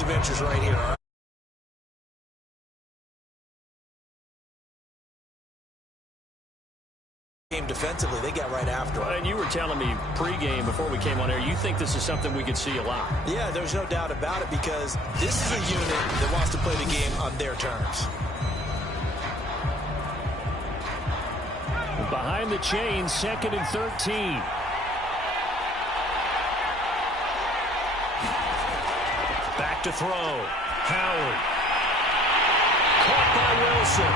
points of interest right here. Game defensively, they got right after it. And you were telling me pregame before we came on air, you think this is something we could see a lot. Yeah, there's no doubt about it because this is a unit that wants to play the game on their terms. Behind the chain, 2nd and 13. Back to throw. Howard. Caught by Wilson.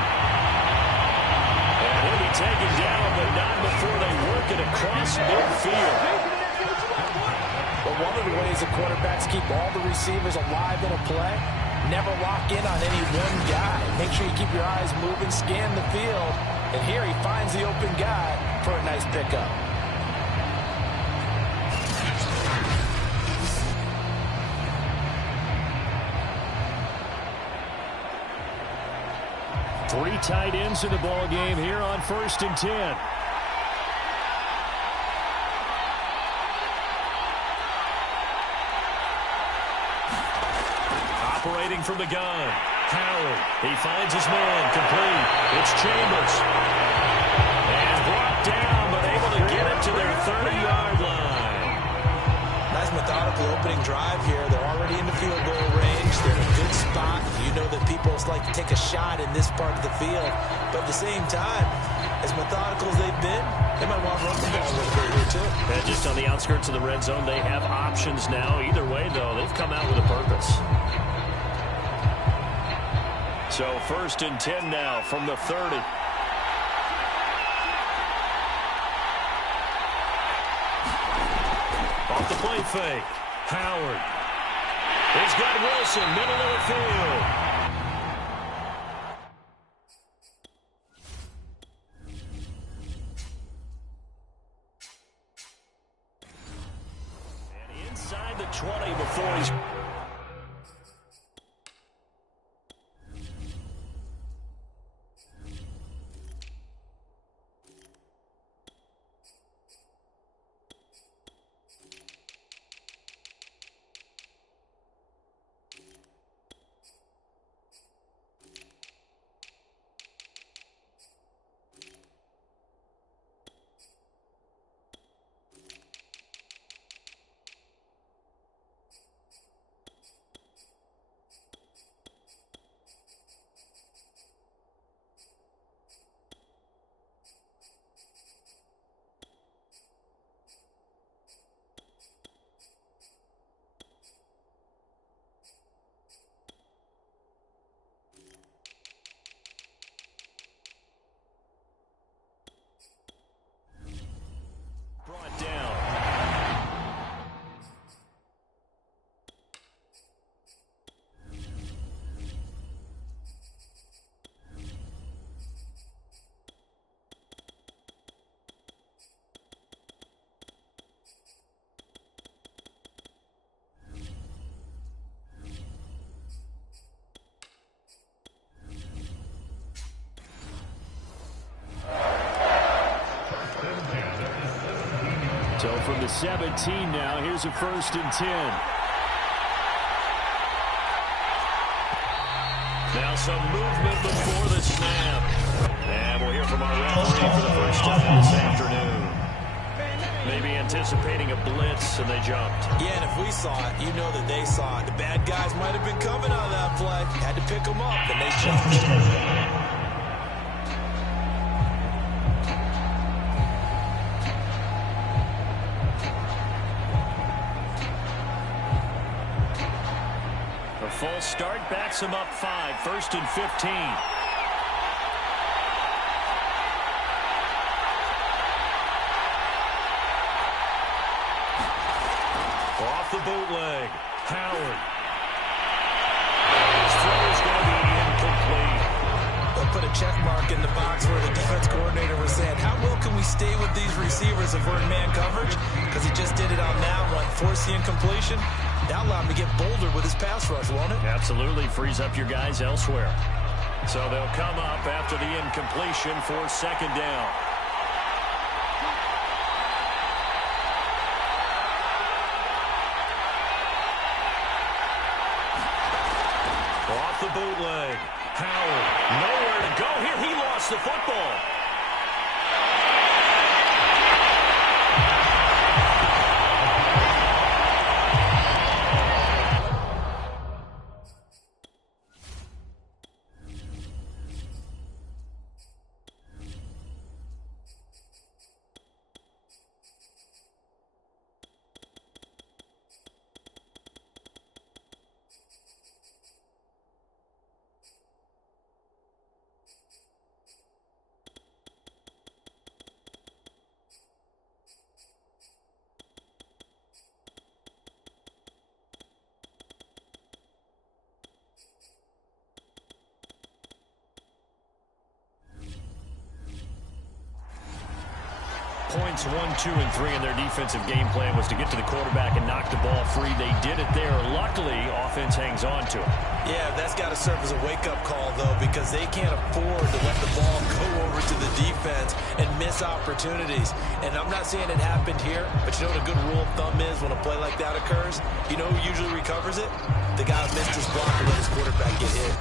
And he'll be taken down, but not before they work it across midfield. But one of the ways that quarterbacks keep all the receivers alive in a play, never lock in on any one guy. Make sure you keep your eyes moving, scan the field. And here he finds the open guy for a nice pickup. Three tight ends in the ball game here on 1st and 10. Operating from the gun. Howard. He finds his man. Complete. It's Chambers. And brought down, but able to get it to their 30-yard line. Nice methodical opening drive here. They're already in the field goal range. They're in a good spot. You know that people like to take a shot in this part of the field. But at the same time, as methodical as they've been, they might want to run the ball a little bit here, too. And just on the outskirts of the red zone, they have options now. Either way, though, they've come out with a purpose. So 1st and 10 now from the 30. Off the play fake. Howard. He's got Wilson, middle of the field. And inside the 20 before he's... brought down. So from the 17 now, here's a 1st and 10. Now some movement before the snap. And we'll hear from our referee for the first time this afternoon. Maybe anticipating a blitz, and they jumped. Yeah, and if we saw it, you know that they saw it. The bad guys might have been coming on that play. Had to pick them up, and they jumped. Full start backs him up 5. 1st and 15. Off the bootleg. Howard. His throw is going to be incomplete. They'll put a check mark in the box where the defense coordinator was saying, how well can we stay with these receivers if we're in man coverage? Because he just did it on that one. Force the incompletion. That'll allow him to get bolder with his pass rush, won't it? Absolutely. Frees up your guys elsewhere. So they'll come up after the incompletion for 2nd down. Off the bootleg. Howard, nowhere to go here. He lost the football. Points 1, 2, and 3 in their defensive game plan was to get to the quarterback and knock the ball free. They did it there. Luckily, offense hangs on to it. Yeah, that's got to serve as a wake-up call, though, because they can't afford to let the ball go over to the defense and miss opportunities. And I'm not saying it happened here, but you know what a good rule of thumb is when a play like that occurs? You know who usually recovers it? The guy who missed his block and let his quarterback get hit.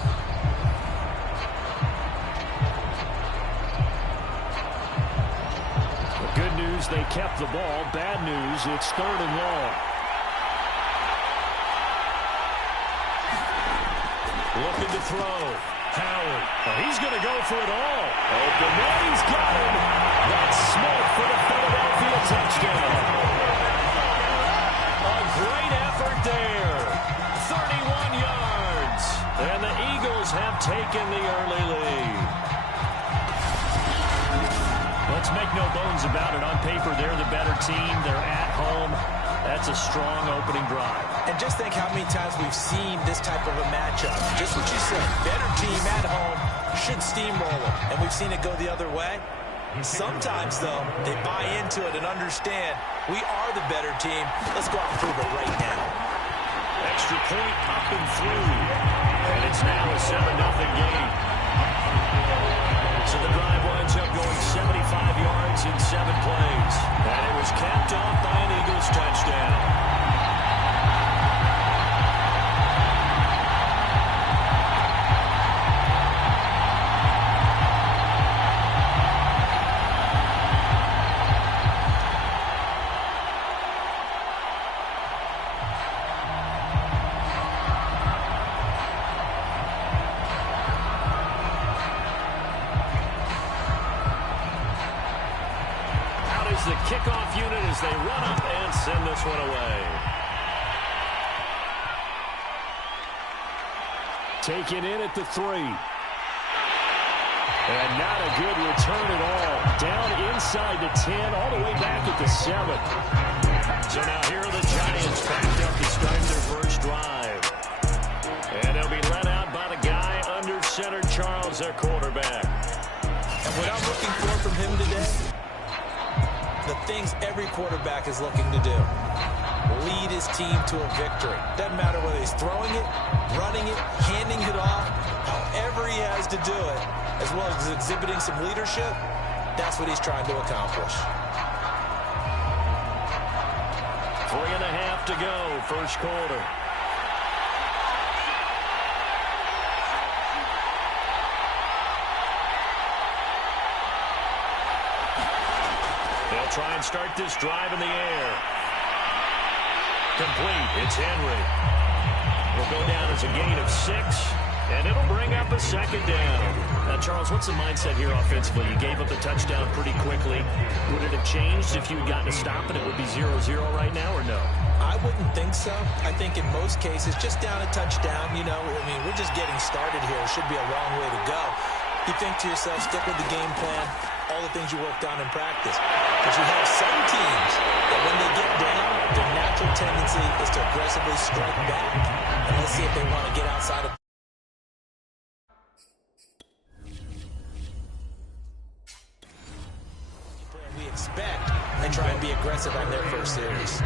Good news, they kept the ball. Bad news, it's 3rd and long. Looking to throw. Howard. Oh, he's going to go for it all. Open man, he's got him. That's Smith for the Philadelphia touchdown. A great effort there. 31 yards. And the Eagles have taken the early lead. Let's make no bones about it. On paper, they're the better team. They're at home. That's a strong opening drive. And just think how many times we've seen this type of a matchup. Just what you said. Better team at home should steamroll them. And we've seen it go the other way. Sometimes, though, they buy into it and understand we are the better team. Let's go out and prove it right now. Extra point up and through. And it's now a 7-0 game. So the drive winds up going 75 yards in 7 plays. And it was capped off by an Eagles touchdown. The kickoff unit as they run up and send this one away. Taken in at the 3. And not a good return at all. Down inside the 10, all the way back at the 7. So now here are the Giants packed up to start their first drive. And they'll be led out by the guy under center, Charles, their quarterback. And what I'm looking for from him today, the things every quarterback is looking to do. Lead his team to a victory. Doesn't matter whether he's throwing it, running it, handing it off, however he has to do it, as well as exhibiting some leadership, that's what he's trying to accomplish. 3.5 to go, first quarter. They'll try and start this drive in the air. Complete. It's Henry. It'll go down as a gain of 6, and it'll bring up a second down. Now, Charles, what's the mindset here offensively? You gave up a touchdown pretty quickly. Would it have changed if you had gotten a stop and it would be 0-0 right now, or no? I wouldn't think so. I think in most cases, just down a touchdown, you know, I mean, we're just getting started here. It should be a long way to go. You think to yourself, stick with the game plan, all the things you worked on in practice. But you have some teams that when they get down, their natural tendency is to aggressively strike back. And let's see if they want to get outside of we expect and try and be aggressive on their first series.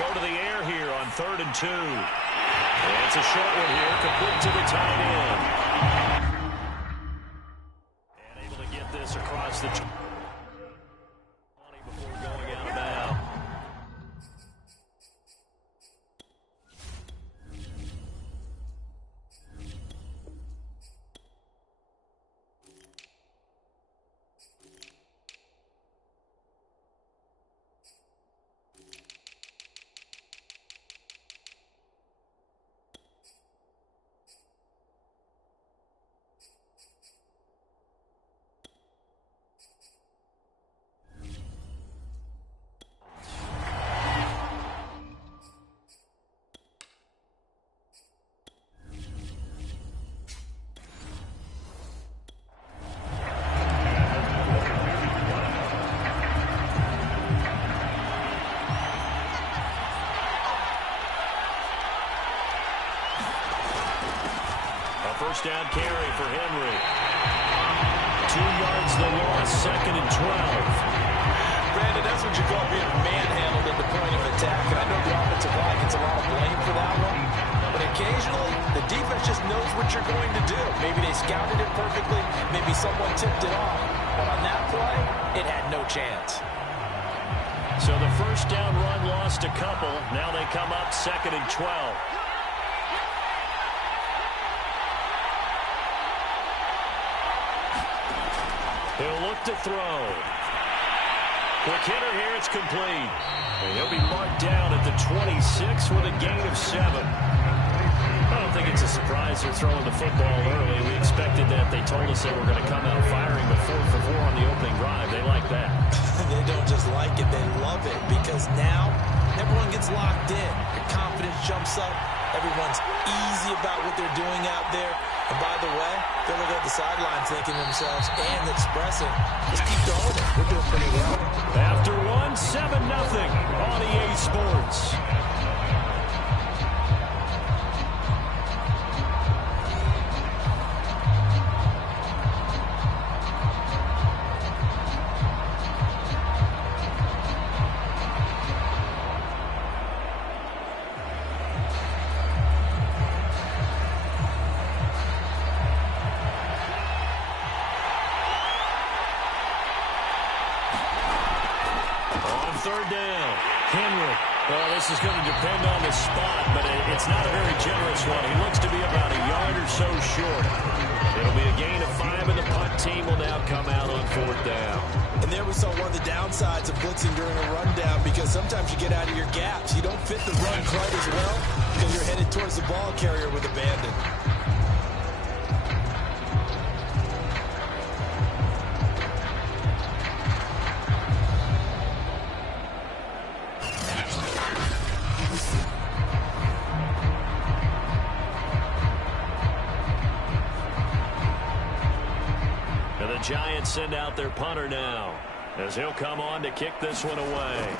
go to the air here on 3rd and 2. And it's a short one here, complete to the tight end. And able to get this across the 20 before going out of bounds. First down carry for Henry. 2 yards the loss, 2nd and 12. Brandon, that's what you call being manhandled at the point of attack. And I know the offensive line gets a lot of blame for that one. But occasionally, the defense just knows what you're going to do. Maybe they scouted it perfectly. Maybe someone tipped it off. But on that play, it had no chance. So the first down run lost a couple. Now they come up 2nd and 12. He'll look to throw. Quick hitter here, it's complete. And he'll be marked down at the 26 with a gain of 7. I don't think it's a surprise they're throwing the football early. We expected that. They told us they were going to come out firing with 4 for 4 on the opening drive. They like that. They don't just like it, they love it. Because now everyone gets locked in. Your confidence jumps up. Everyone's easy about what they're doing out there. And by the way, they're looking at the sideline thinking to themselves and expressing, let's keep going. We're doing pretty well. After 1, 7-0 on EA Sports. This is going to depend on the spot, but it's not a very generous one. He looks to be about a yard or so short. It'll be a gain of 5, and the punt team will now come out on 4th down. And there we saw one of the downsides of blitzing during a rundown, because sometimes you get out of your gaps. You don't fit the run quite as well because you're headed towards the ball carrier with abandon. Giants send out their punter now, as he'll come on to kick this one away.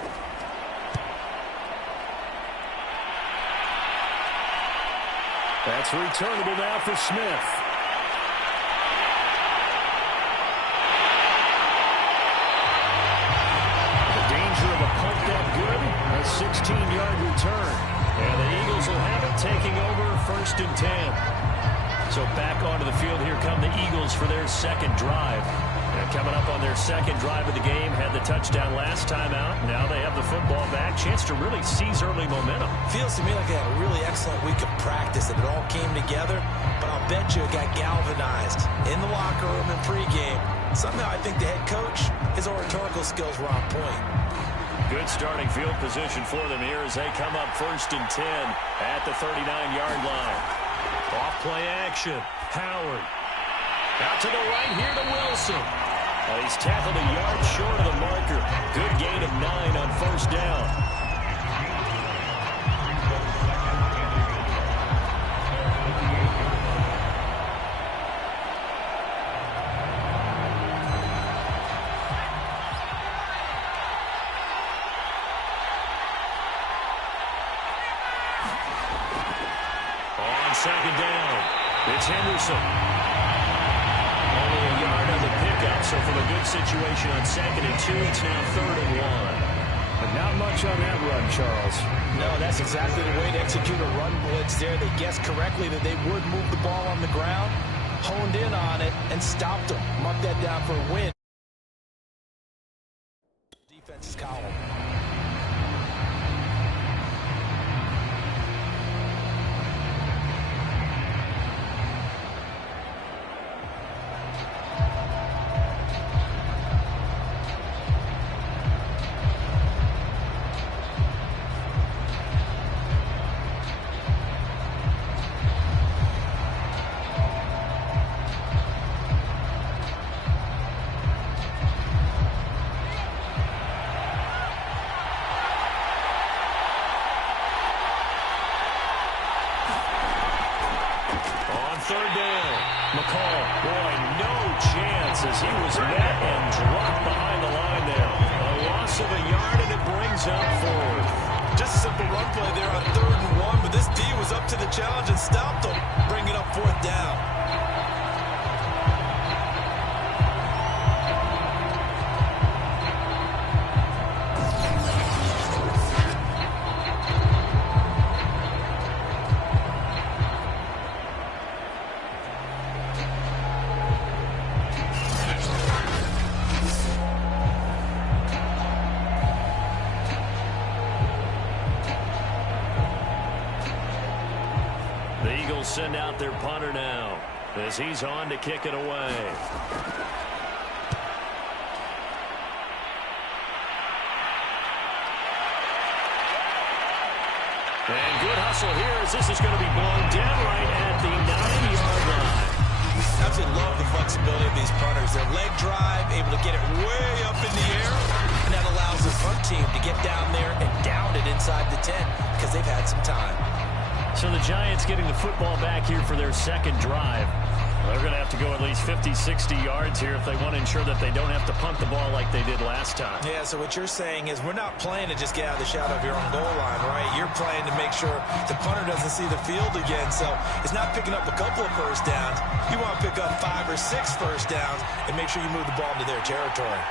That's returnable now for Smith. The danger of a punt that good, a 16-yard return. And the Eagles will have it, taking over 1st and 10. So back onto the field, here come the Eagles for their 2nd drive. And coming up on their 2nd drive of the game, had the touchdown last time out. Now they have the football back. Chance to really seize early momentum. Feels to me like they had a really excellent week of practice and it all came together. But I'll bet you it got galvanized in the locker room and pregame. Somehow I think the head coach, his oratorical skills were on point. Good starting field position for them here as they come up 1st and 10 at the 39-yard line. Off play action. Howard. Out to the right here to Wilson. He's tackled a yard short of the marker. Good gain of 9 on 1st down. On 2nd down, it's Henderson. Only a yard on the pickup, so from a good situation on 2nd and 2, it's now 3rd and 1. But not much on that run, Charles. No, that's exactly the way to execute a run blitz there. They guessed correctly that they would move the ball on the ground, honed in on it, and stopped them. Mark that down for a win. Defense's column. Third down. McCall, boy, no chance as he was met and dropped behind the line there. A loss of a yard, and it brings up forward. Just a simple run play there on 3rd and 1, but this D was up to the challenge and stopped them, bringing up 4th down. The Eagles send out their punter now as he's on to kick it away. And good hustle here as this is going to be blown down right at the 9-yard line. Absolutely love the flexibility of these punters. Their leg drive, able to get it way up in the air, and that allows the front team to get down there and down it inside the 10 because they've had some time. So the Giants getting the football back here for their second drive. They're going to have to go at least 50, 60 yards here if they want to ensure that they don't have to punt the ball like they did last time. Yeah, so what you're saying is we're not playing to just get out of the shadow of your own goal line, right? You're playing to make sure the punter doesn't see the field again. So it's not picking up a couple of first downs. You want to pick up 5 or 6 first downs and make sure you move the ball into their territory.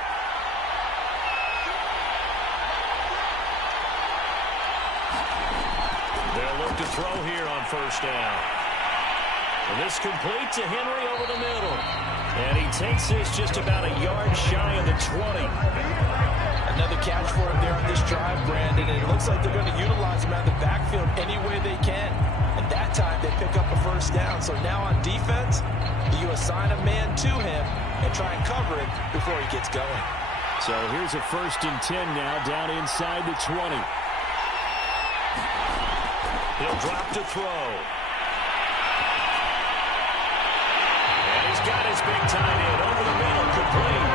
They'll look to throw here on first down. And this complete to Henry over the middle. And he takes this just about a yard shy of the 20. Another catch for him there on this drive, Brandon. And it looks like they're going to utilize him out of the backfield any way they can. And that time they pick up a first down. So now on defense, you assign a man to him and try and cover it before he gets going. So here's a 1st and 10 now down inside the 20. He'll drop to throw. And he's got his big tight end over the middle, complete.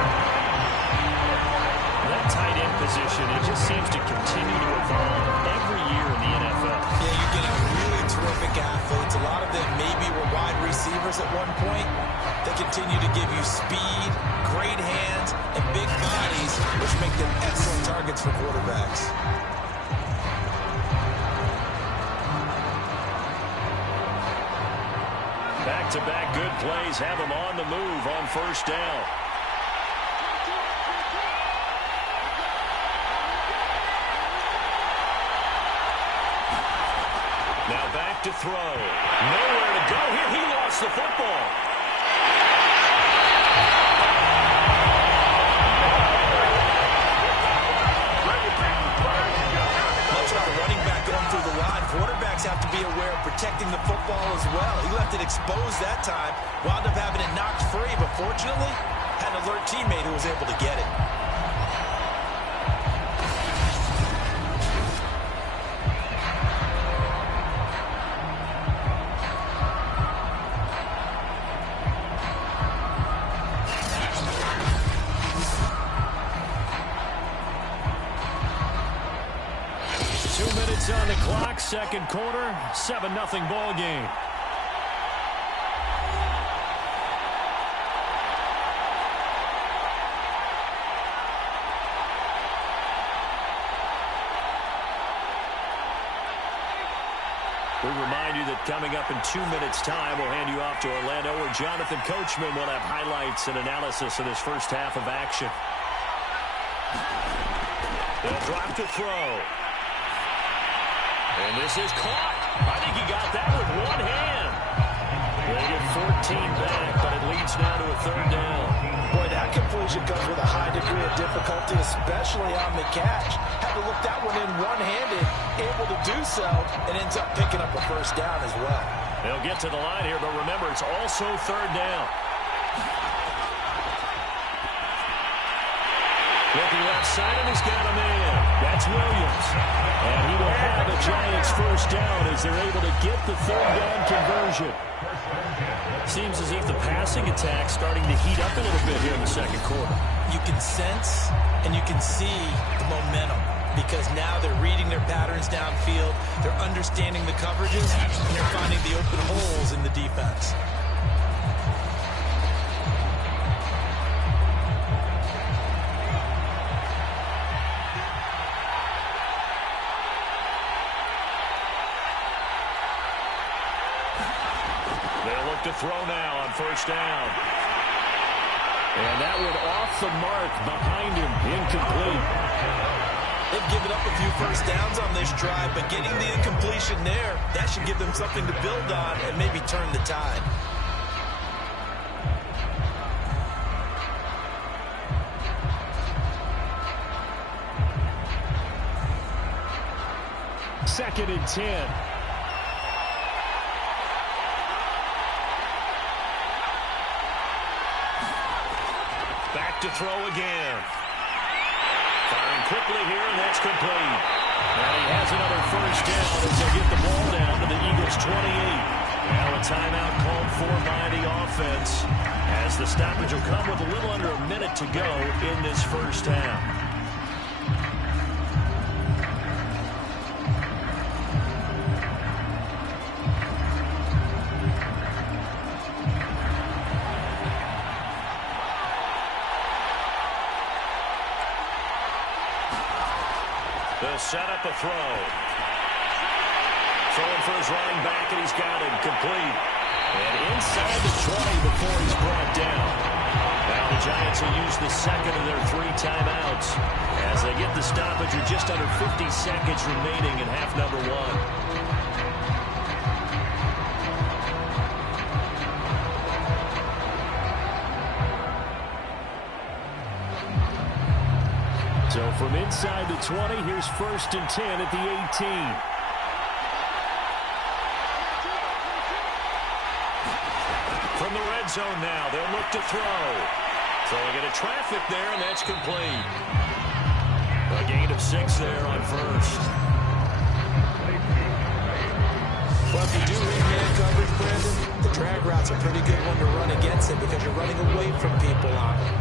That tight end position, it just seems to continue to evolve every year in the NFL. Yeah, you're getting really terrific athletes. A lot of them maybe were wide receivers at one point. They continue to give you speed, great hands, and big bodies, which make them excellent targets for quarterbacks. Back-to-back good plays have him on the move on first down. Now back to throw. Nowhere to go here. He lost the football. Much like a running back going through the line, quarterbacks have to be aware of protecting the football as well. He left it exposed that time, wound up having it knocked free, but fortunately, had an alert teammate who was able to get it. On the clock, second quarter, 7-0 ball game. We remind you that coming up in 2 minutes' time, we'll hand you off to Orlando, where Jonathan Coachman will have highlights and analysis of this first half of action. He'll drop to throw. And this is caught. I think he got that with one hand. They get 14 back, but it leads now to a third down. Boy, that completion comes with a high degree of difficulty, especially on the catch. Had to look that one in one-handed, able to do so, and ends up picking up a first down as well. They'll get to the line here, but remember, it's also third down. Looking left side, and he's got a man. That's Williams. And he will have the Giants first down as they're able to get the third down conversion. Seems as if the passing attack's starting to heat up a little bit here in the second quarter. You can sense and you can see the momentum because now they're reading their patterns downfield, they're understanding the coverages, and they're finding the open holes in the defense. To throw now on first down. And that one off the mark behind him. Incomplete. They've given up a few first downs on this drive, but getting the incompletion there, that should give them something to build on and maybe turn the tide. Second and 10. Back to throw again. Firing quickly here, and that's complete. And he has another first down as they get the ball down to the Eagles' 28. Now a timeout called for by the offense as the stoppage will come with a little under a minute to go in this first half. They'll set up a throw. Throwing for his running back, and he's got him complete. And inside the 20 before he's brought down. Now the Giants will use the second of their 3 timeouts as they get the stoppage with just under 50 seconds remaining in half number 1. So from inside the 20, here's first and 10 at the 18. From the red zone now, they'll look to throw. So they get a traffic there, and that's complete. A gain of 6 there on first. Well, if you do read man coverage, Brandon, the drag route's a pretty good one to run against it because you're running away from people on it.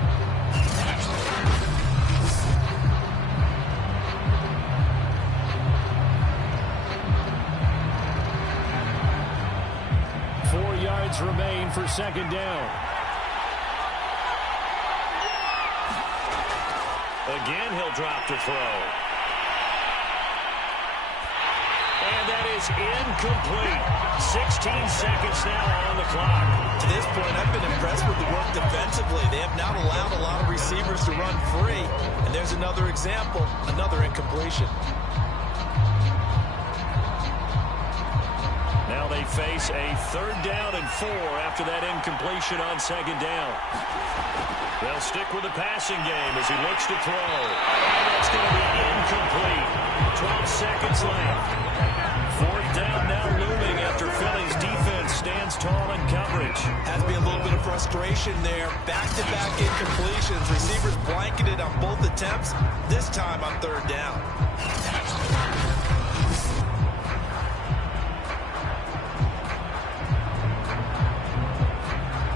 4 yards remain for second down. Again, he'll drop to throw. And that is incomplete. 16 seconds now on the clock. To this point, I've been impressed with the work defensively. They have not allowed a lot of receivers to run free. And there's another example, another incompletion. Now they face a third down and 4 after that incompletion on second down. They'll stick with the passing game as he looks to throw. And that's going to be incomplete. 12 seconds left. Fourth down now looming after Philly's defense stands tall in coverage. Has to be a little bit of frustration there. Back-to-back incompletions. Receivers blanketed on both attempts, this time on third down.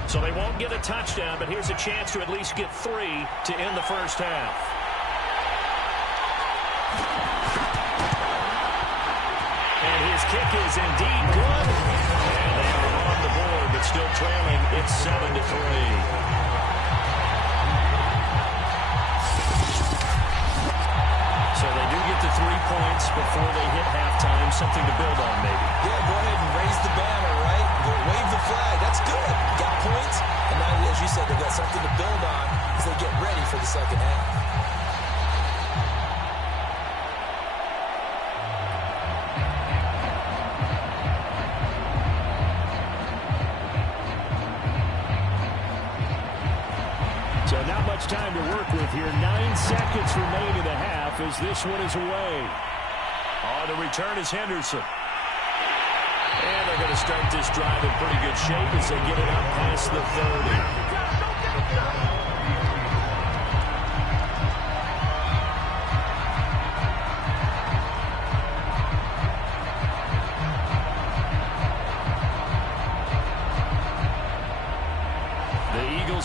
So they won't get a touchdown, but here's a chance to at least get 3 to end the first half. And his kick is indeed good. And they are on the board, but still trailing. It's 7-3. So they do get the 3 points before they hit halftime. Something to build on, maybe. Yeah, go ahead and raise the banner, right? Go wave the flag. That's good. Got points. And now, as you said, they've got something to build on as they get ready for the second half. much time to work with here. 9 seconds remain in the half as this one is away. On the return is Henderson. And they're going to start this drive in pretty good shape as they get it up past the 30.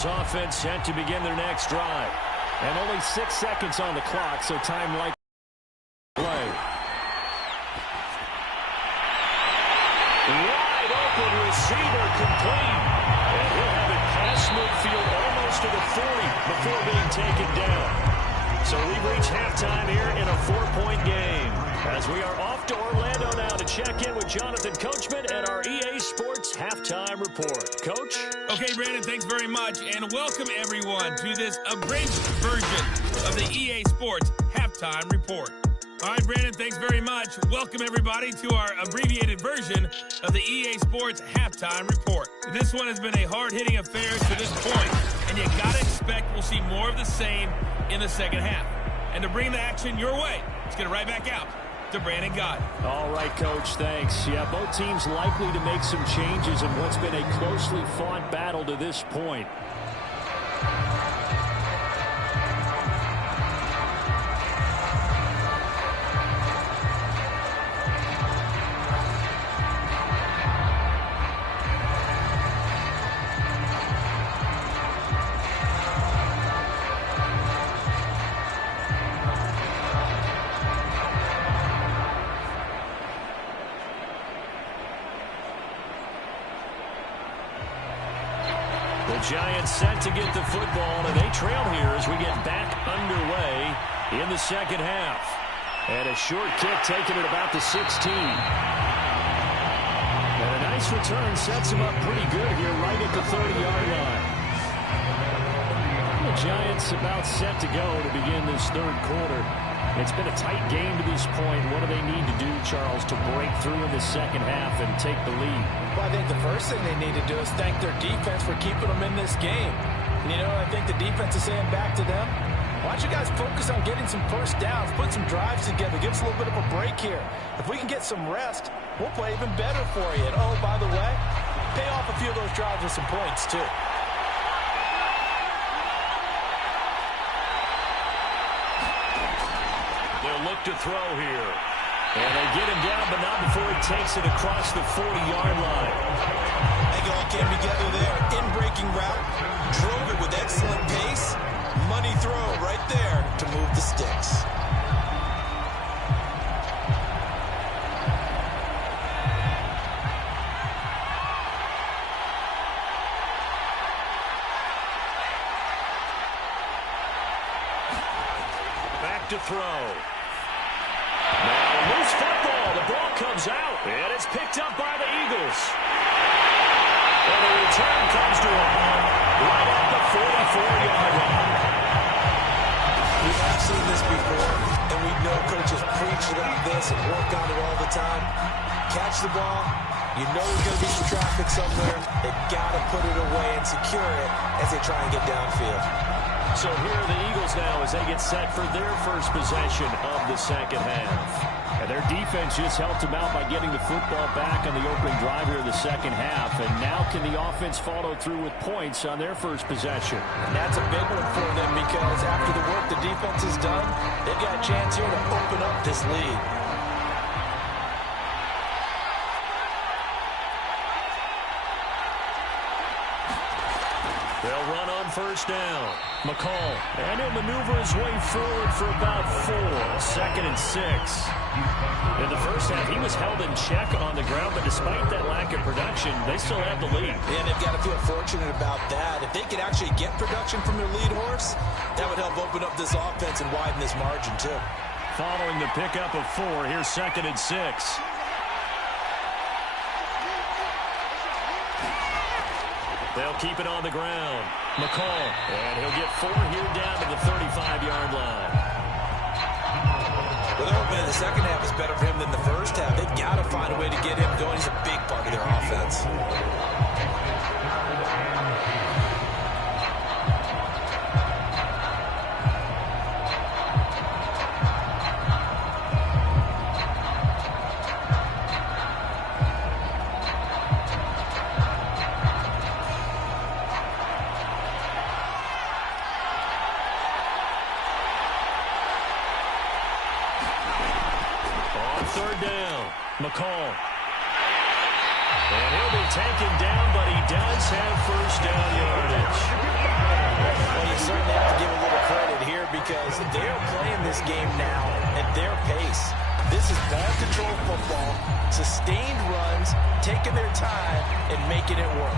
Offense set to begin their next drive. And only 6 seconds on the clock, so time like play. Wide open receiver complete. And he'll have it past midfield almost to the 40 before being taken down. So we reach halftime here in a 4-point game. As we are off to Orlando now to check in with Jonathan Coachman and our EA Sports Halftime Report. Coach? Okay, Brandon, thanks very much, and welcome everyone to this abridged version of the EA Sports Halftime Report. All right, Brandon, thanks very much. Welcome everybody to our abbreviated version of the EA Sports Halftime Report. This one has been a hard-hitting affair to this point, and you gotta expect we'll see more of the same in the second half. And to bring the action your way, let's get it right back out to Brandon Gott. All right, Coach, thanks. Yeah, both teams likely to make some changes in what's been a closely fought battle to this point. Giants set to get the football, and they trail here as we get back underway in the second half. And a short kick taken at about the 16. And a nice return sets him up pretty good here right at the 30-yard line. The Giants about set to go to begin this third quarter. It's been a tight game to this point. What do they need to do, Charles, to break through in the second half and take the lead? Well, I think the first thing they need to do is thank their defense for keeping them in this game. And, you know, I think the defense is saying back to them, why don't you guys focus on getting some first downs, put some drives together, give us a little bit of a break here. If we can get some rest, we'll play even better for you. And, oh, by the way, pay off a few of those drives with some points, too. Look to throw here. And they get him down, but not before he takes it across the 40-yard line. They all came together there. In-breaking route. Drove it with excellent pace. Money throw right there to move the sticks. Back to throw. Now, loose football. The ball comes out, and it's picked up by the Eagles. And the return comes to a halt right at the 44-yard line. We have seen this before, and we know coaches preach about this and work on it all the time. Catch the ball. You know there's going to be some traffic somewhere. They've got to put it away and secure it as they try and get downfield. So here are the Eagles now as they get set for their first possession of the second half. And their defense just helped them out by getting the football back on the opening drive here in the second half. And now can the offense follow through with points on their first possession? And that's a big one for them because after the work the defense has done, they've got a chance here to open up this lead. They'll run on first down. McCall, and he'll maneuver his way forward for about 4. 2nd and 6. In the first half, he was held in check on the ground, but despite that lack of production, they still have the lead. And they've got to feel fortunate about that. If they could actually get production from their lead horse, that would help open up this offense and widen this margin, too. Following the pickup of 4, here's 2nd and 6. They'll keep it on the ground. McCall, and he'll get 4 here down to the 35-yard line. Well, they're hoping the second half is better for him than the first half. They've got to find a way to get him going. He's a big part of their offense. third down. McCall. And he'll be taken down, but he does have first down yardage. Well, you certainly have to give a little credit here because they're playing this game now at their pace. This is ball control football, sustained runs, taking their time, and making it work.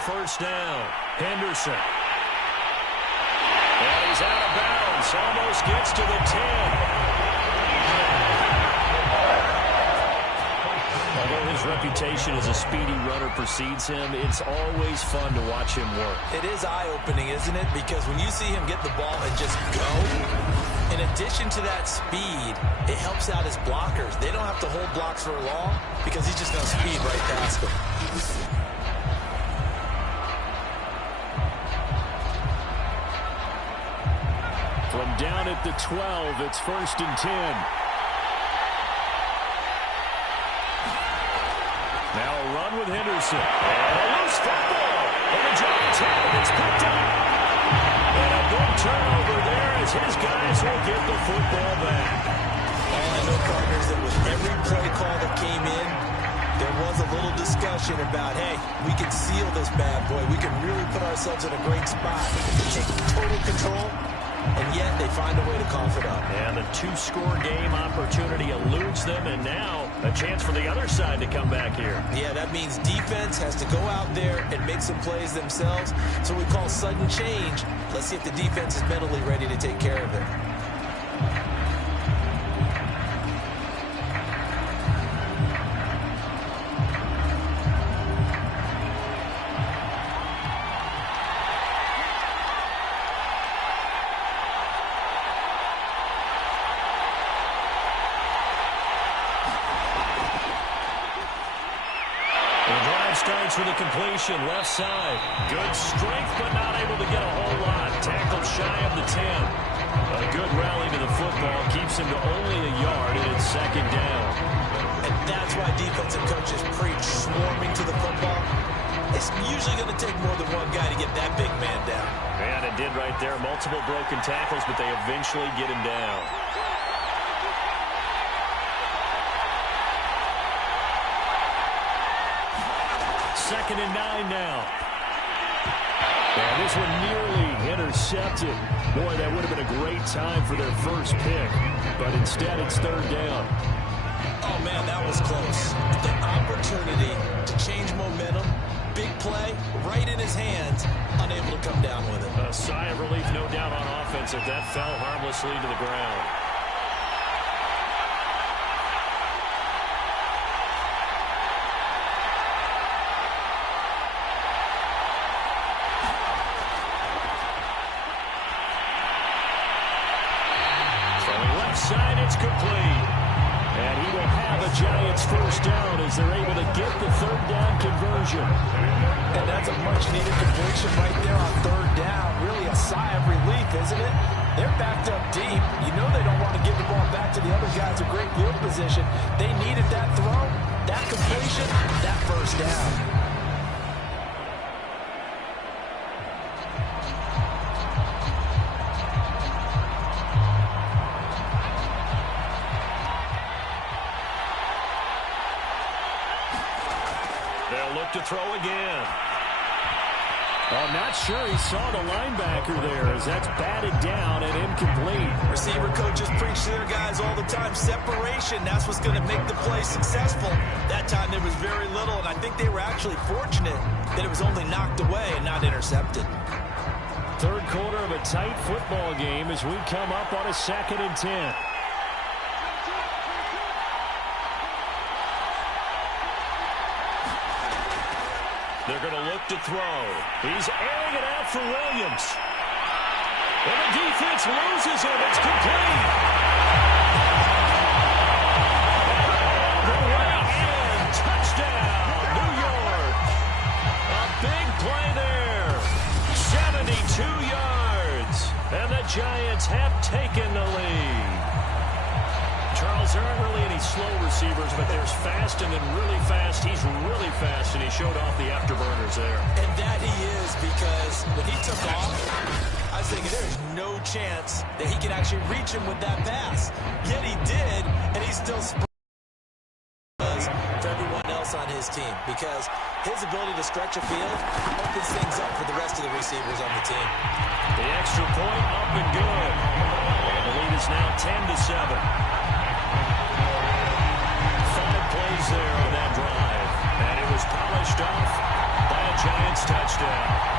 First down, Henderson. And he's out of bounds, almost gets to the 10. Although his reputation as a speedy runner precedes him, it's always fun to watch him work. It is eye-opening, isn't it? Because when you see him get the ball and just go, in addition to that speed, it helps out his blockers. They don't have to hold blocks for long because he's just going to speed right past them. From down at the 12, it's 1st and 10. Now a run with Henderson. And a loose football. And the Giants have it. It's picked up. And a big turnover there as his guys will get the football back. I know, partners, that with every play call that came in, there was a little discussion about, hey, we can seal this bad boy. We can really put ourselves in a great spot. Take total control. And yet they find a way to cough it up. And the two-score game opportunity eludes them, and now a chance for the other side to come back here. Yeah, that means defense has to go out there and make some plays themselves. So we call sudden change. Let's see if the defense is mentally ready to take care of it. Starts with a completion, left side. Good strength, but not able to get a whole lot. Tackled shy of the 10. A good rally to the football keeps him to only a yard, and it's 2nd down. And that's why defensive coaches preach swarming to the football. It's usually going to take more than one guy to get that big man down. And it did right there. Multiple broken tackles, but they eventually get him down. 2nd and 9 now. And this one nearly intercepted. Boy, that would have been a great time for their first pick. But instead, it's 3rd down. Oh, man, that was close. The opportunity to change momentum, big play, right in his hands, unable to come down with it. A sigh of relief, no doubt, on offense if that fell harmlessly to the ground. Side, it's complete. And he will have a Giants first down as they're able to get the 3rd down conversion. And that's a much-needed completion right there on 3rd down. Really a sigh of relief, isn't it? They're backed up deep. You know they don't want to give the ball back to the other guys in great field position. They needed that throw, that completion, that first down. To throw again. I'm not sure he saw the linebacker there as that's batted down and incomplete. Receiver coaches preach to their guys all the time. Separation, that's what's going to make the play successful. That time there was very little, and I think they were actually fortunate that it was only knocked away and not intercepted. 3rd quarter of a tight football game as we come up on a 2nd and 10. They're going to look to throw. He's airing it out for Williams. And the defense loses him. It's complete. The And the Giants have taken the lead. Charles, there aren't really any slow receivers, but there's fast and then really fast. He's really fast, and he showed off the afterburners there. And that he is, because when he took off, I was thinking there's no chance that he can actually reach him with that pass. Yet he did, and he still for everyone else on his team, because his ability to stretch a field opens things up for the rest of the receivers on the team. The extra point up and good. And the lead is now 10-7. 5 plays there on that drive. And it was polished off by a Giants touchdown.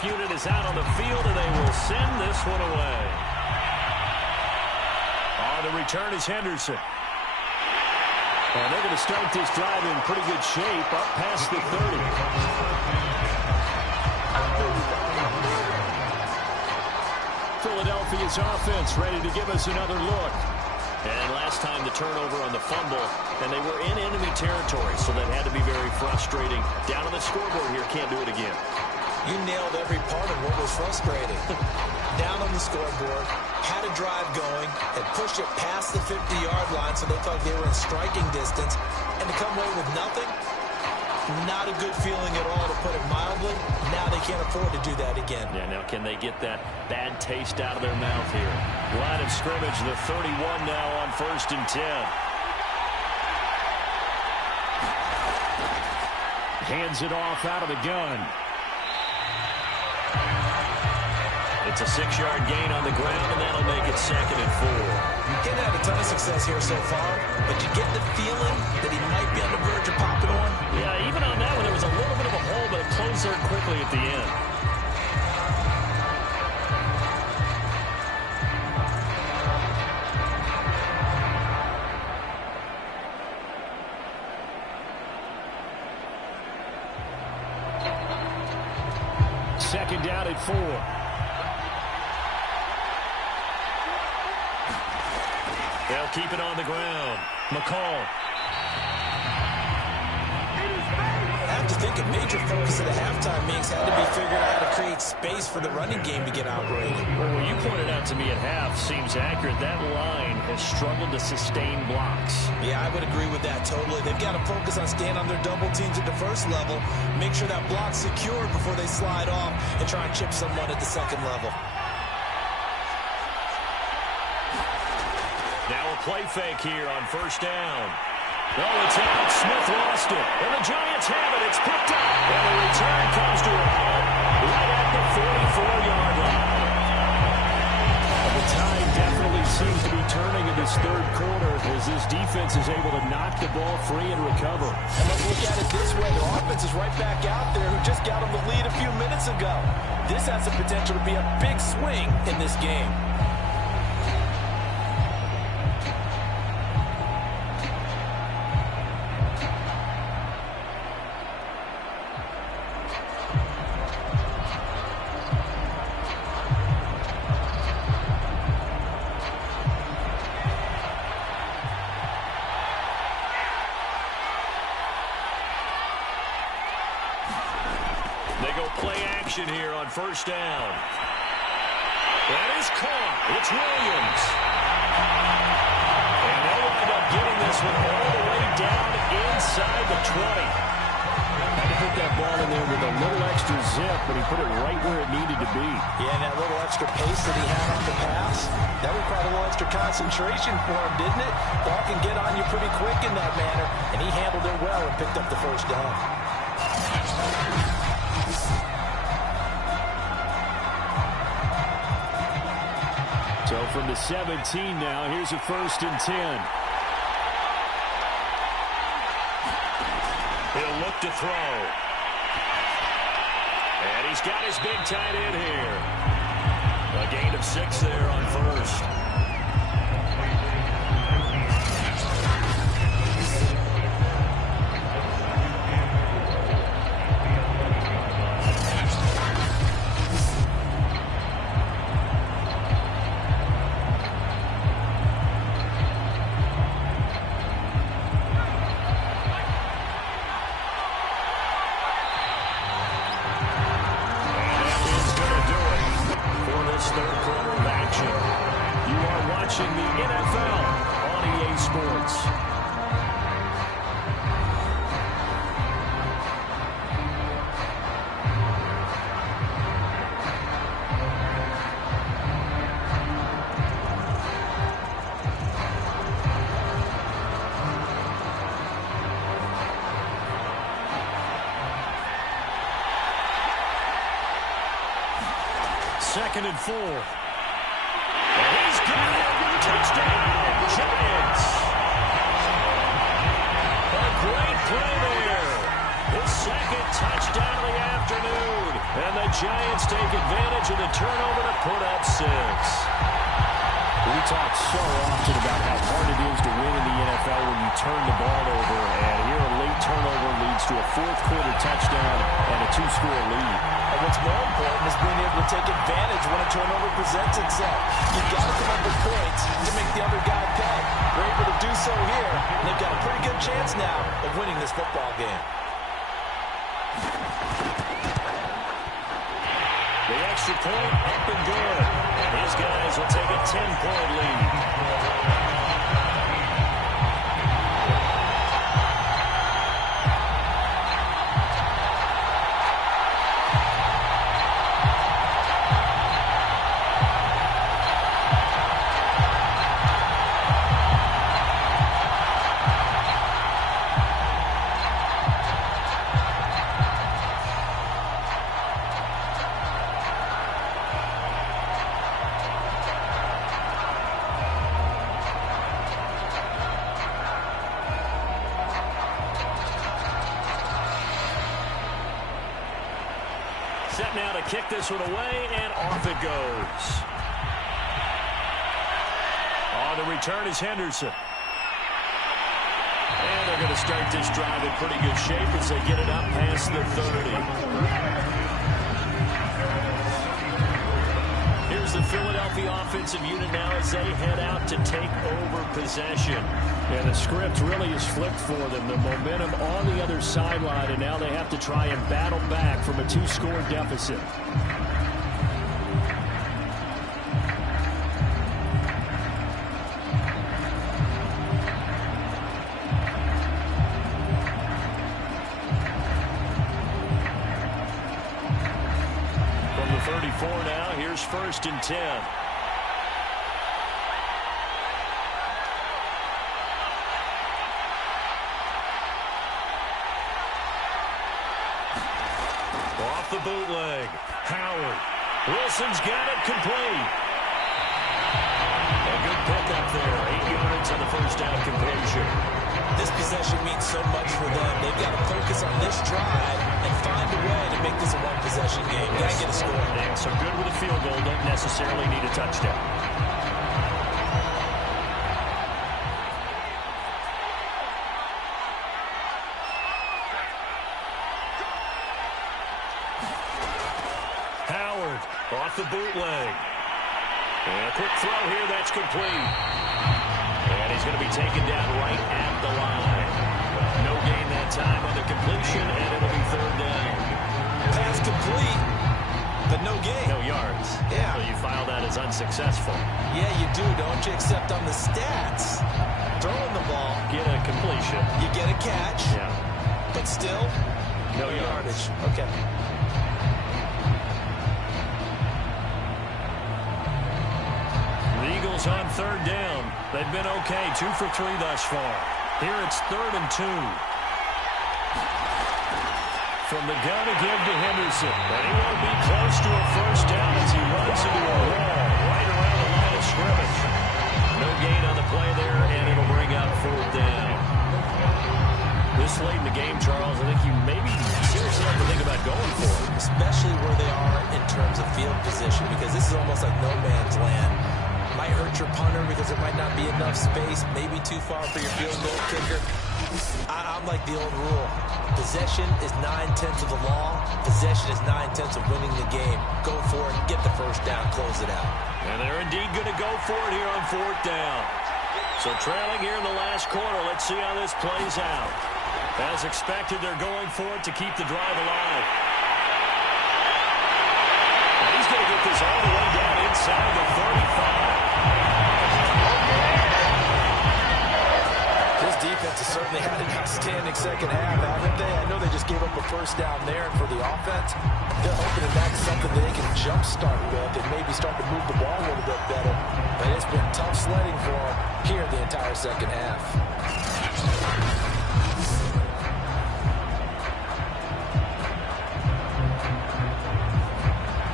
Unit is out on the field, and they will send this one away. On the return is Henderson. And they're going to start this drive in pretty good shape, up past the 30. Philadelphia's offense ready to give us another look. And last time the turnover on the fumble, and they were in enemy territory, so that had to be very frustrating. Down on the scoreboard here, can't do it again. You nailed every part of what was frustrating. Down on the scoreboard, had a drive going, had pushed it past the 50-yard line, so they thought they were in striking distance, and to come away with nothing, not a good feeling at all, to put it mildly. Now they can't afford to do that again. Yeah, now can they get that bad taste out of their mouth here? Line of scrimmage, the 31 now on 1st and 10. Hands it off out of the gun. It's a 6-yard gain on the ground, and that'll make it 2nd and 4. He's had a ton of success here so far, but you get the feeling that he might be on the verge of popping one. Yeah, even on that one, there was a little bit of a hole, but it closed there quickly at the end. Second down at 4. They'll keep it on the ground. McCall. I have to think a major focus of the halftime meetings had to be figuring out how to create space for the running game to get operating. Well, what you pointed out to me at half seems accurate. That line has struggled to sustain blocks. Yeah, I would agree with that totally. They've got to focus on staying on their double teams at the first level, make sure that block's secured before they slide off and try and chip someone at the second level. Now a play fake here on 1st down. Oh, it's out. Smith lost it. And the Giants have it. It's picked up. And the return comes to a halt right at the 44-yard line. The tide definitely seems to be turning in this 3rd quarter as this defense is able to knock the ball free and recover. And let's look at it this way. Their offense is right back out there who just got them the lead a few minutes ago. This has the potential to be a big swing in this game. They go play action here on 1st down. That is caught. It's Williams. And they'll wind up getting this one all the way down inside the 20. Had to put that ball in there with a little extra zip, but he put it right where it needed to be. Yeah, and that little extra pace that he had on the pass, that required a little extra concentration for him, didn't it? Ball can get on you pretty quick in that manner, and he handled it well and picked up the 1st down. So from the 17 now, here's a 1st and 10. He'll look to throw. And He's got his big tight end here. A gain of 6 there on first. Second and 4. And he's got it. Touchdown, Giants. A great play there. His second touchdown of the afternoon. And the Giants take advantage of the turnover to put up 6. We talk so often about how hard it is to win in the NFL when you turn the ball over. And here a late turnover leads to a fourth-quarter touchdown and a 2-score lead. And what's more important is being able to take advantage when a turnover presents itself. You've got to come up with points to make the other guy pay. They're able to do so here, and they've got a pretty good chance now of winning this football game. The extra point up and good. And his guys will take a 10-point lead. Set now to kick this one away, and off it goes. On the return is Henderson. And they're going to start this drive in pretty good shape as they get it up past the 30. Here's the Philadelphia offensive unit now as they head out to take over possession. And the script really is flipped for them. The momentum on the other sideline, and now they have to try and battle back from a 2-score deficit. From the 34 now, here's 1st and 10. Off the bootleg. Howard. Wilson's got it complete. A good pickup there. 8 yards on the first down completion. This possession means so much for them. They've got to focus on this drive and find a way to make this a one-possession game. Got to get a score. Yeah, so good with a field goal. Don't necessarily need a touchdown. Howard off the bootleg. And a quick throw here, that's complete. And he's going to be taken down right at the line. No gain that time on the completion, and it'll be 3rd down. Pass complete, but no gain. No yards. Yeah. So you file that as unsuccessful. Yeah, you do, don't you? Except on the stats. Throwing the ball. Get a completion. You get a catch. Yeah. But still, no yardage. Okay. The Eagles on 3rd down. They've been okay, 2 for 3 thus far. Here it's 3rd and 2. From the gun again to Henderson. And he won't be close to a first down as he runs into a wall right around the line of scrimmage. No gain on the play there, and it'll bring out 4th down. This late in the game, Charles, I think you maybe seriously have to think about going for it. Especially where they field position because this is almost like no man's land. Might hurt your punter because there might not be enough space, maybe too far for your field goal kicker. I'm like the old rule. Possession is 9/10 of the law. Possession is 9/10 of winning the game. Go for it, get the first down, close it out. And they're indeed going to go for it here on 4th down. So trailing here in the last quarter, let's see how this plays out. As expected, they're going for it to keep the drive alive. And he's going to get this all the way down inside the 35. This defense has certainly had an outstanding second half, haven't they? I know they just gave up a first down there, and for the offense, they're hoping that that's something that they can jumpstart with and maybe start to move the ball a little bit better. But it's been tough sledding for them here the entire second half.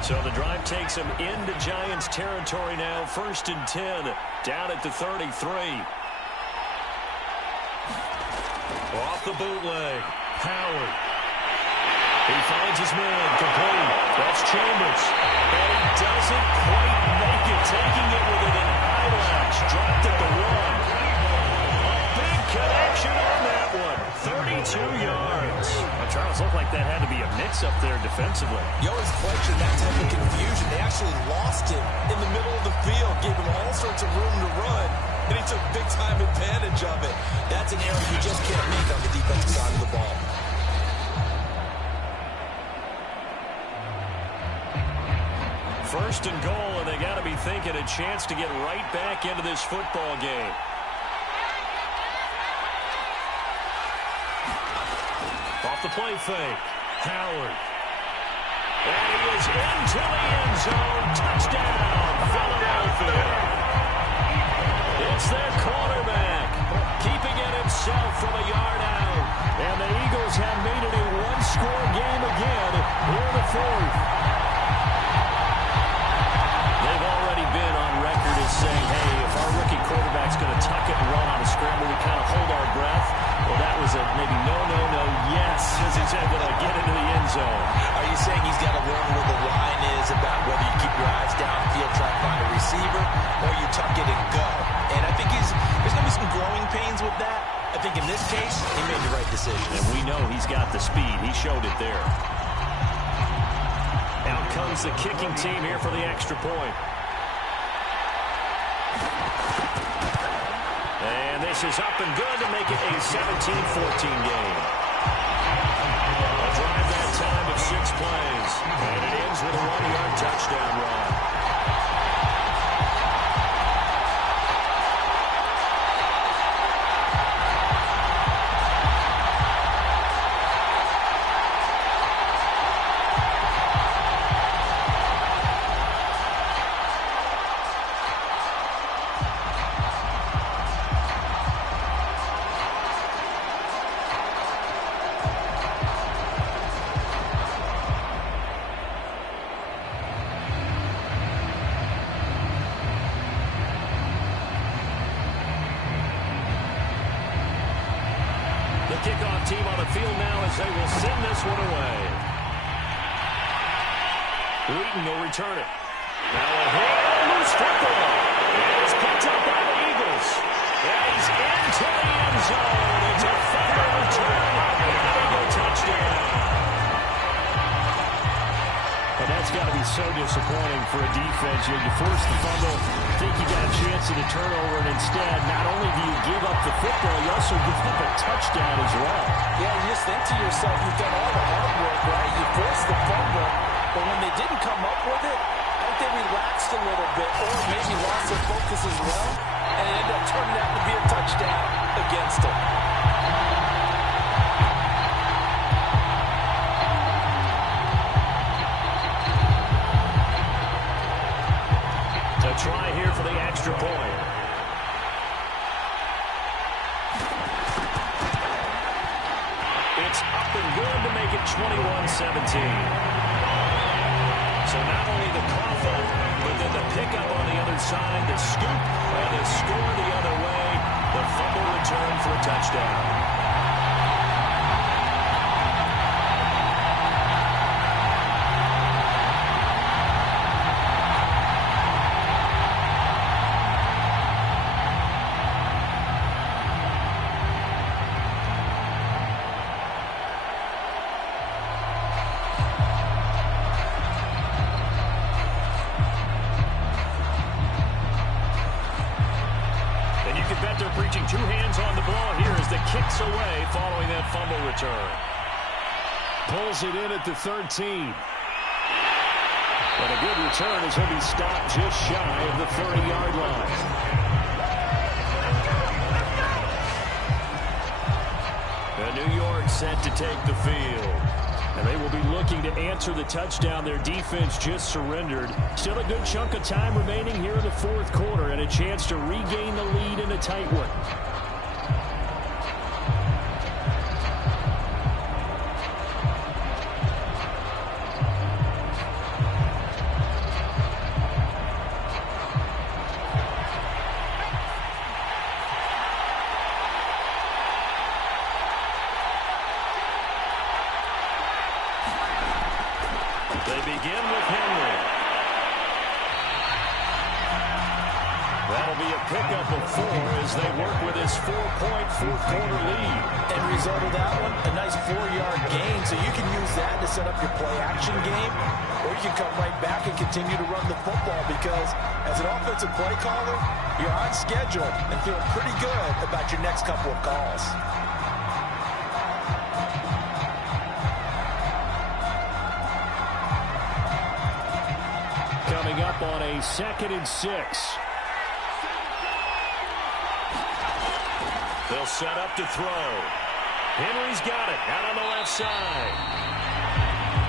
So the drive takes him into Giants territory now. 1st and 10, down at the 33. Off the bootleg, Howard. He finds his man, complete. That's Chambers. And he doesn't quite make it, taking it with an eyelash. Dropped at the 1. A big connection on that one. 32 yards. Well, Charles, looked like that had to be a mix-up there defensively. You always question that type of confusion. They actually lost him in the middle of the field, gave him all sorts of room to run, and he took big-time advantage of it. That's an error you just can't make on the defensive side of the ball. First and goal, and they got to be thinking a chance to get right back into this football game. Off the play fake, Howard. And he is into the end zone. Touchdown, Philadelphia. It's their quarterback, keeping it himself from a yard out. And the Eagles have made it a one-score game again here in the 4th. They've already been on record as saying, hey, if our rookie quarterback's going to tuck it and run on a scramble, we kind of hold our breath. Well, that was a maybe no, yes, as he's able to get into the end zone. Are you saying he's got to learn where the line is about whether you keep your eyes downfield, try to find a receiver, or you tuck it and go? And I think there's going to be some growing pains with that. I think in this case, he made the right decision. And we know he's got the speed. He showed it there. Out comes the kicking team here for the extra point. And this is up and good to make it a 17-14 game. A drive that time of 6 plays. And it ends with a 1-yard touchdown run. Kickoff team on the field now as they will send this one away. Wheaton will return it. Now a hit, loose football. And it's picked up by the Eagles. And he's into the end zone. It's a fumble return. And an Eagle touchdown. And that's got to be so disappointing for a defense. You force the fumble, think you got a chance at a turnover, and instead, not only do you give up the football, you also give up a touchdown as well. Yeah, you just think to yourself, you've done all the hard work, right? You forced the fumble, but when they didn't come up with it, I think they relaxed a little bit, or maybe lost their focus as well, and it ended up turning out to be a touchdown against them. Try here for the extra point. It's up and good to make it 21-17. So not only the cough up, but then the pickup on the other side, the scoop, and the score the other way. The fumble return for a touchdown. reaching two hands on the ball here as the kick's away following that fumble return. Pulls it in at the 13. But a good return as he'll be stopped just shy of the 30-yard line. New York set to take the field. And they will be looking to answer the touchdown their defense just surrendered. Still a good chunk of time remaining here in the fourth quarter and a chance to regain the lead in a tight one. They begin with Henry. That'll be a pickup of 4 as they work with his 4-point fourth-quarter lead. End result of that one, a nice 4-yard gain. So you can use that to set up your play-action game, or you can come right back and continue to run the football because as an offensive play caller, you're on schedule and feel pretty good about your next couple of calls. Coming up on a 2nd and 6. They'll set up to throw. Henry's got it out on the left side.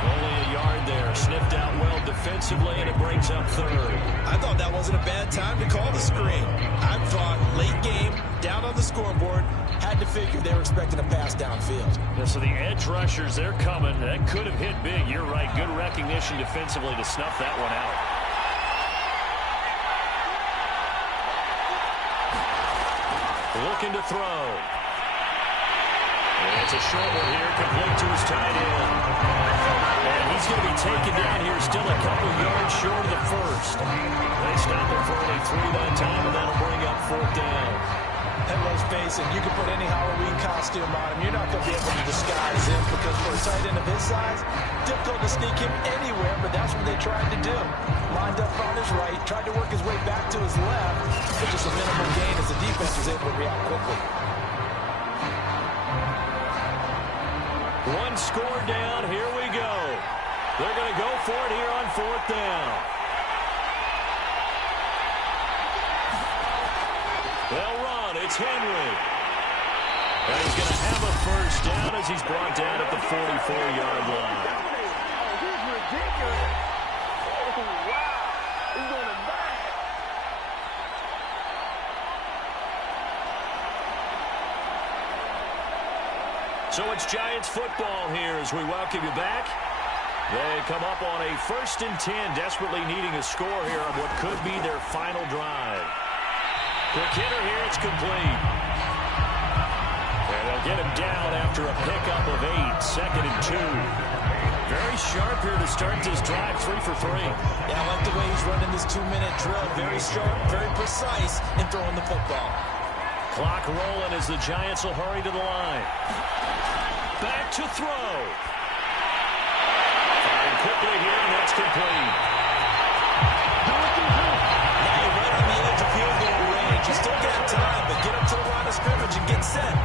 Only a yard there. Sniffed out well defensively, and it brings up 3rd. I thought that wasn't a bad time to call the screen. I thought late game, down on the scoreboard, had to figure they were expecting a pass downfield. Yeah, so the edge rushers, they're coming. That could have hit big. You're right. Good recognition defensively to snuff that one out. Looking to throw. And it's a short one here, complete to his tight end. And he's going to be taken down here, still a couple yards short of the first. They stop him for only 3 that time, and that'll bring up 4th down. And let's face it, you can put any Halloween costume on him. You're not going to be able to disguise him because for a tight end of his size, difficult to sneak him anywhere, but that's what they tried to do. Lined up on his right, tried to work his way back to his left, but just a minimal gain as the defense was able to react quickly. One score down, here we go. They're going to go for it here on 4th down. They'll run, it's Henry. And he's going to have a first down as he's brought down at the 44-yard line. This is ridiculous. Oh, wow. He's going to die. So it's Giants football here as we welcome you back. They come up on a 1st and 10, desperately needing a score here on what could be their final drive. Quick hitter here, it's complete. And they'll get him down after a pickup of 8, 2nd and 2. Very sharp here to start this drive, 3 for 3. Yeah, I like the way he's running this 2-minute drill. Very sharp, very precise in throwing the football. Clock rolling as the Giants will hurry to the line. Back to throw. Firing quickly here, and that's complete. Now you're right on the edge of field goal range. You still got time, but get up to the line of scrimmage and get set.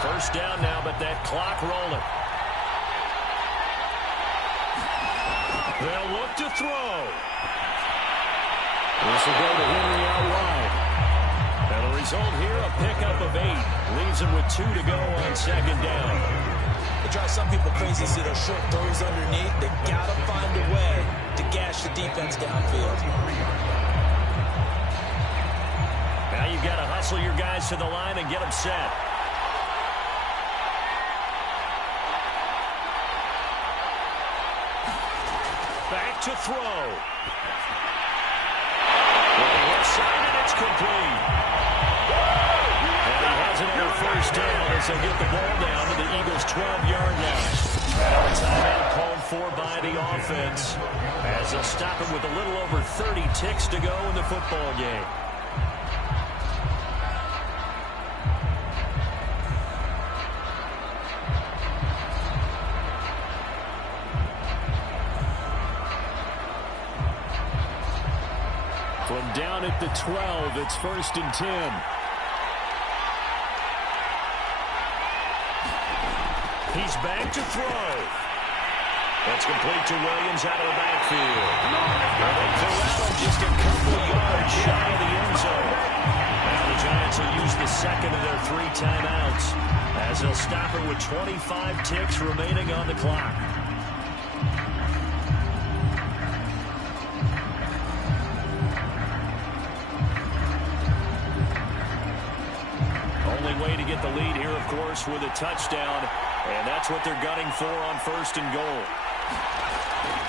First down now, but that clock rolling. They'll look to throw. This will go to Henry out wide. And the result here, a pickup of 8. Leaves him with 2 to go on 2nd down. It drives some people crazy to see those short throws underneath. They got to find a way to gash the defense downfield. Now you've got to hustle your guys to the line and get them set. Back to throw. Side, and it's complete. And he has another first down as they get the ball down to the Eagles' 12-yard line. Now a timeout called for by the offense as they'll stop him with a little over 30 ticks to go in the football game. down at the 12. It's 1st and 10. He's back to throw. That's complete to Williams out of the backfield. They corral him just a couple of yards shy of the end zone. Now the Giants will use the second of their 3 timeouts as they'll stop it with 25 ticks remaining on the clock. Only way to get the lead here, of course, with a touchdown, and that's what they're gunning for on 1st and goal.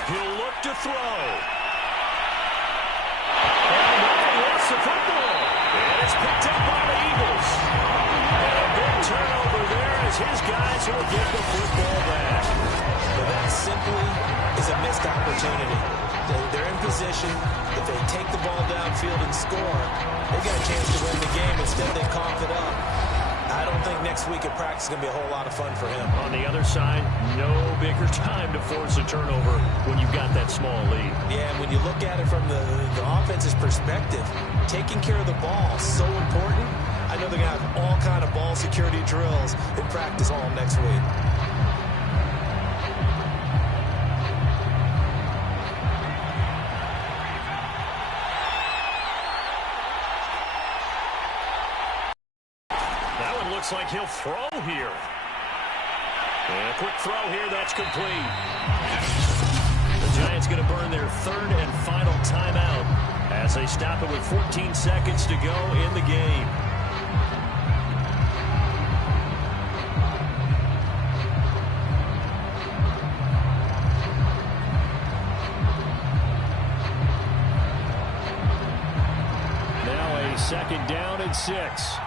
He'll look to throw. And he lost the football. And it's picked up by the Eagles. And a big turnover there as his guys will get the football back. But that simply is a missed opportunity. They're in position. If they take the ball downfield and score, they got a chance to win the game. Instead, they cough it up. I don't think next week at practice is going to be a whole lot of fun for him. On the other side, no bigger time to force a turnover when you've got that small lead. Yeah, and when you look at it from the offense's perspective, taking care of the ball is so important. I know they're going to have all kind of ball security drills in practice all next week. Looks like he'll throw here. And a quick throw here, that's complete. The Giants going to burn their 3rd and final timeout as they stop it with 14 seconds to go in the game. Now a 2nd down and 6.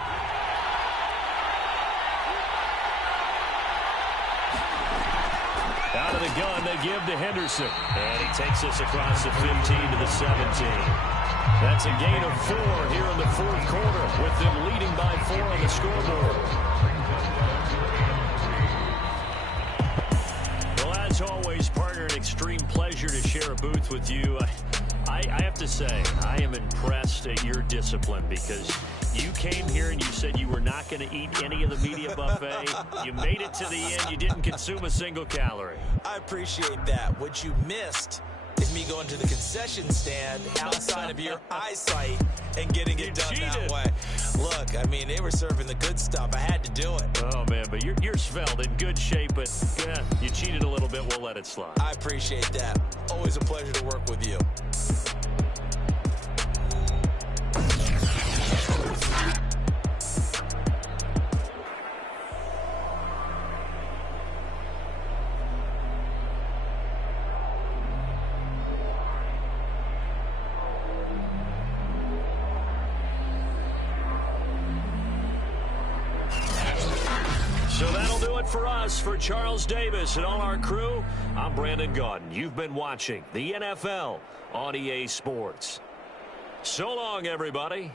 Out of the gun, they give to Henderson. And he takes us across the 15 to the 17. That's a gain of 4 here in the 4th quarter, with them leading by 4 on the scoreboard. Well, as always, partner, an extreme pleasure to share a booth with you. I have to say, I am impressed at your discipline because you came here and you said you were not going to eat any of the media buffet. You made it to the end. You didn't consume a single calorie. I appreciate that. What you missed is me going to the concession stand outside of your eyesight and getting it done that way. Look, I mean, they were serving the good stuff. I had to do it. Oh, man, but you're svelte, in good shape, but yeah, you cheated a little bit. We'll let it slide. I appreciate that. Always a pleasure to work with you. So that'll do it for us. For Charles Davis and all our crew, I'm Brandon Gaudin. You've been watching the NFL on EA Sports. So long, everybody.